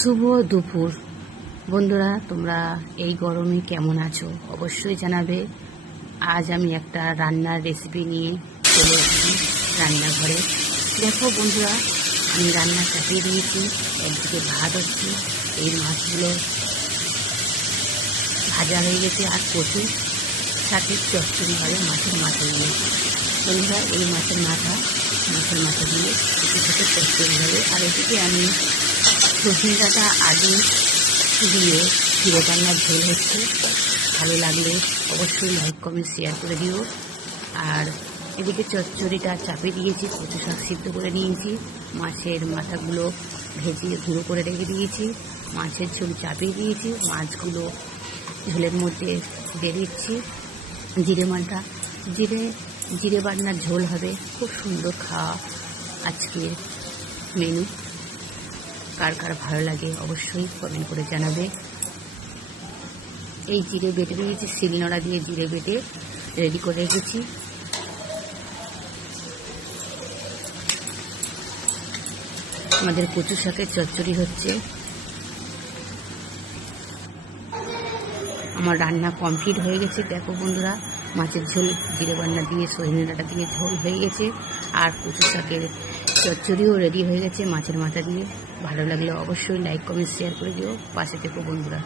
শুভ দুপুর বন্ধুরা, তোমরা এই গরমে কেমন আছো অবশ্যই জানাবে। আজ আমি একটা রান্নার রেসিপি নিয়ে চলে এসেছি রান্নাঘরে। দেখো বন্ধুরা, আমি রান্না চাপিয়ে দিয়েছি, একদিকে ভাত হচ্ছে, এই মাছগুলো ভাজা হয়ে গেছে আর কচুর সাথে চচ্চড়ি হবে মাছের মাথা দিয়ে। বন্ধুরা, এই মাছের মাথা দিয়ে একটু সাথে চচ্চড়ি হবে। আর এদিকে আমি সজনে ডাঁটা আলু দিয়ে জিরে রান্নার ঝোল হচ্ছে। ভালো লাগলে অবশ্যই লাইক কমেন্ট শেয়ার করে দিও। আর এদিকে চচ্চড়িটা চাপিয়ে দিয়েছি, কচু শাক সিদ্ধ করে নিয়েছি, মাছের মাথাগুলো ভেজে গুঁড়ো করে রেখে দিয়েছি, মাছের ঝোল চাপিয়ে দিয়েছি, মাছগুলো ঝোলের মধ্যে দিয়ে দিচ্ছি। জিরে বাটনার ঝোল হবে, খুব সুন্দর খাওয়া আজকের মেনু। কার কার ভালো লাগে অবশ্যই কমেন্ট করে জানাবে। এই জিরে বেটে দিয়েছি, শিলনোড়া দিয়ে জিরে বেটে রেডি করে রেখেছি। আমাদের কচু শাকের চচ্চড়ি হচ্ছে। আমার রান্না কমপ্লিট হয়ে গেছে। দেখো বন্ধুরা, মাছের ঝোল জিরে বান্না দিয়ে সজনে ডাঁটা দিয়ে ঝোল হয়ে গেছে, আর কচু শাকের চচ্চড়িও রেডি হয়ে গেছে মাছের মাথা দিয়ে। ভালো লাগলে অবশ্যই লাইক কমেন্ট শেয়ার করে দিও, পাশে থেকো বন্ধুরা।